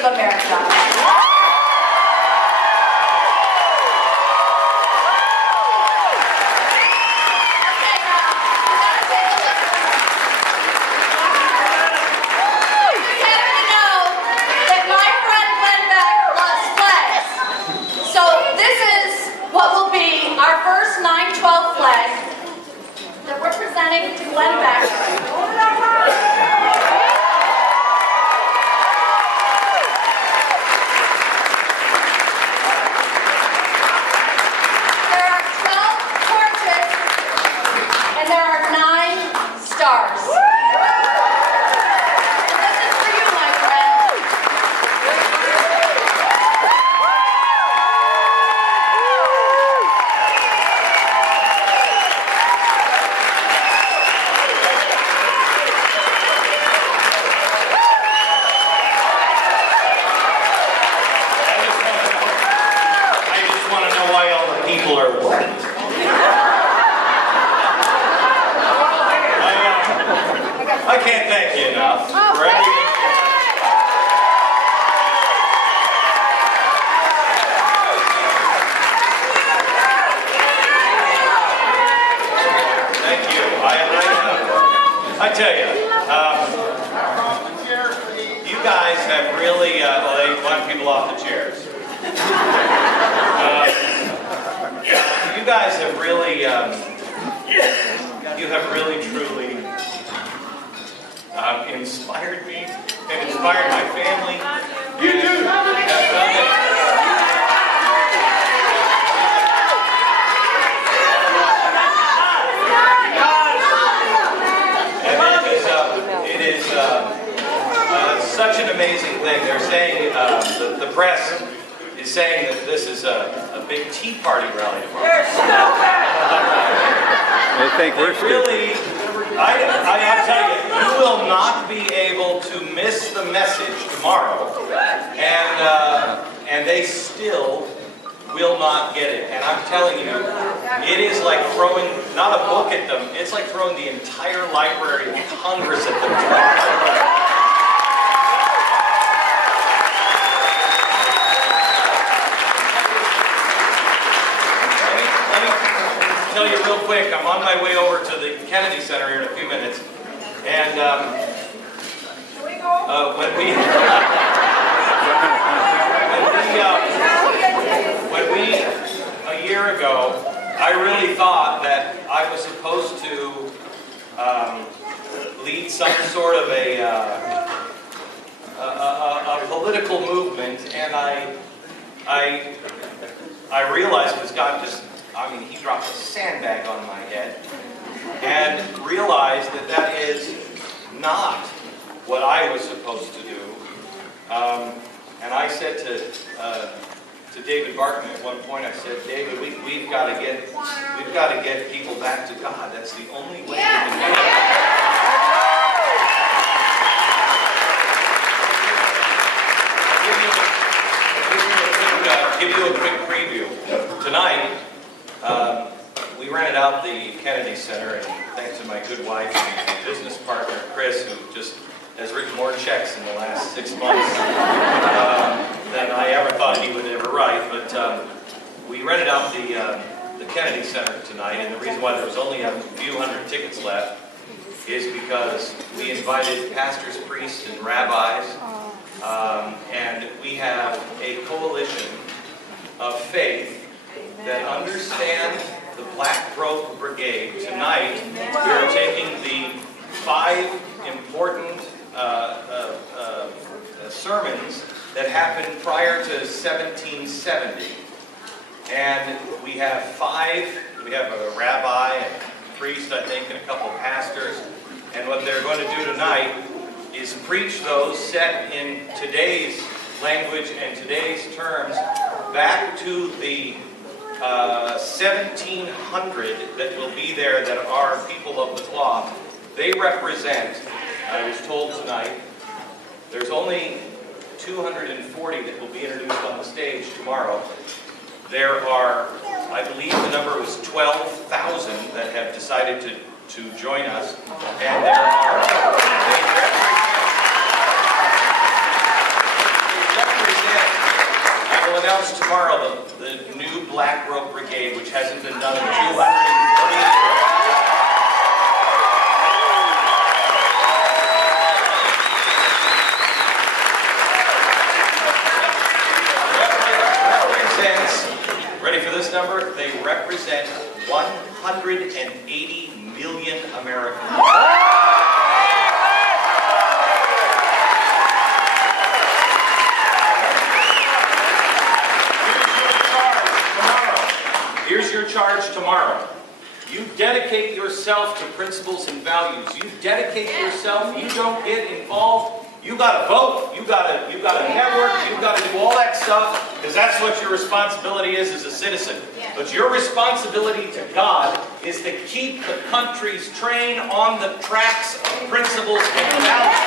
of America. I can't thank you enough for everything. Thank you. I tell you, you guys have really, well, they want people off the chairs. You guys have really, you have really, truly inspired me and inspired my family. You do! It is such an amazing thing. They're saying, the press is saying that this is a big Tea Party rally tomorrow. They think we're really, I tell you, you will not be able to miss the message tomorrow, and they still will not get it. And I'm telling you, it is like throwing, not a book at them, it's like throwing the entire Library of Congress at them. Tell you real quick, I'm on my way over to the Kennedy Center here in a few minutes, and when we a year ago, I really thought that I was supposed to lead some sort of a political movement, and I realized because God just, I mean, he dropped a sandbag on my head, and realized that that is not what I was supposed to do. And I said to David Barkman at one point, I said, David, we've got to get people back to God. That's the only way we can do it. Give you a quick preview. Tonight, we rented out the Kennedy Center, and thanks to my good wife and business partner, Chris, who just has written more checks in the last 6 months than I ever thought he would ever write. But we rented out the Kennedy Center tonight, and the reason why there was only a few hundred tickets left is because we invited pastors, priests, and rabbis, and we have a coalition of faith that understand the Black Growth Brigade. Tonight, we are taking the 5 important sermons that happened prior to 1770. And we have 5, we have a rabbi, a priest, I think, and a couple of pastors. And what they're going to do tonight is preach those set in today's language and today's terms back to the 1700 that will be there, that are people of the cloth. They represent, I was told tonight, there's only 240 that will be introduced on the stage tomorrow. There are, I believe the number was 12,000 that have decided to join us, and there are, announce tomorrow the new Black Rope Brigade, which hasn't been done in 240 years. Ready for this number? They represent 180 million Americans. Here's your charge tomorrow. You dedicate yourself to principles and values. You dedicate yourself. You don't get involved. You got to vote. You got to network. You got to do all that stuff because that's what your responsibility is as a citizen. But your responsibility to God is to keep the country's train on the tracks of principles and values.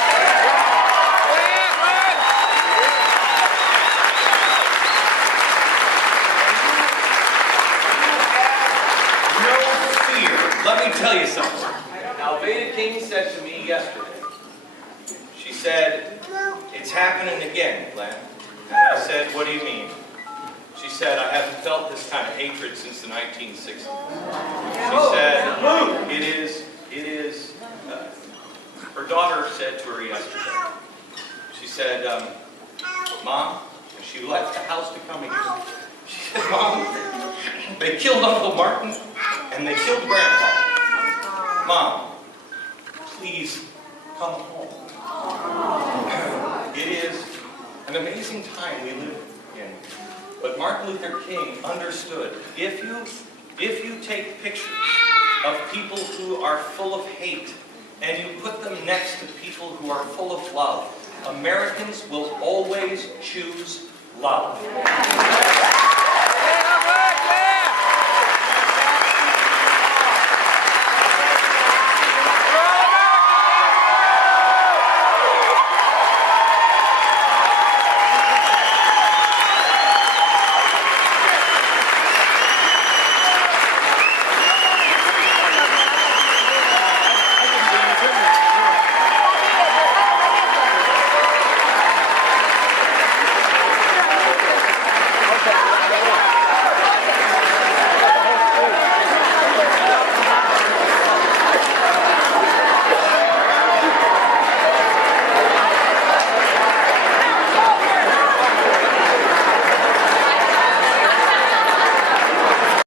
Let me tell you something. Now, Veda King said to me yesterday, she said, "It's happening again, Glenn." And I said, "What do you mean?" She said, "I haven't felt this kind of hatred since the 1960s. She said, it is, her daughter said to her yesterday, she said, "Mom," and she left the house to come here. She said, "Mom, they killed Uncle Martin and they killed Grandpa. Mom, please come home." It is an amazing time we live in. But Martin Luther King understood, if you take pictures of people who are full of hate and you put them next to people who are full of love, Americans will always choose love.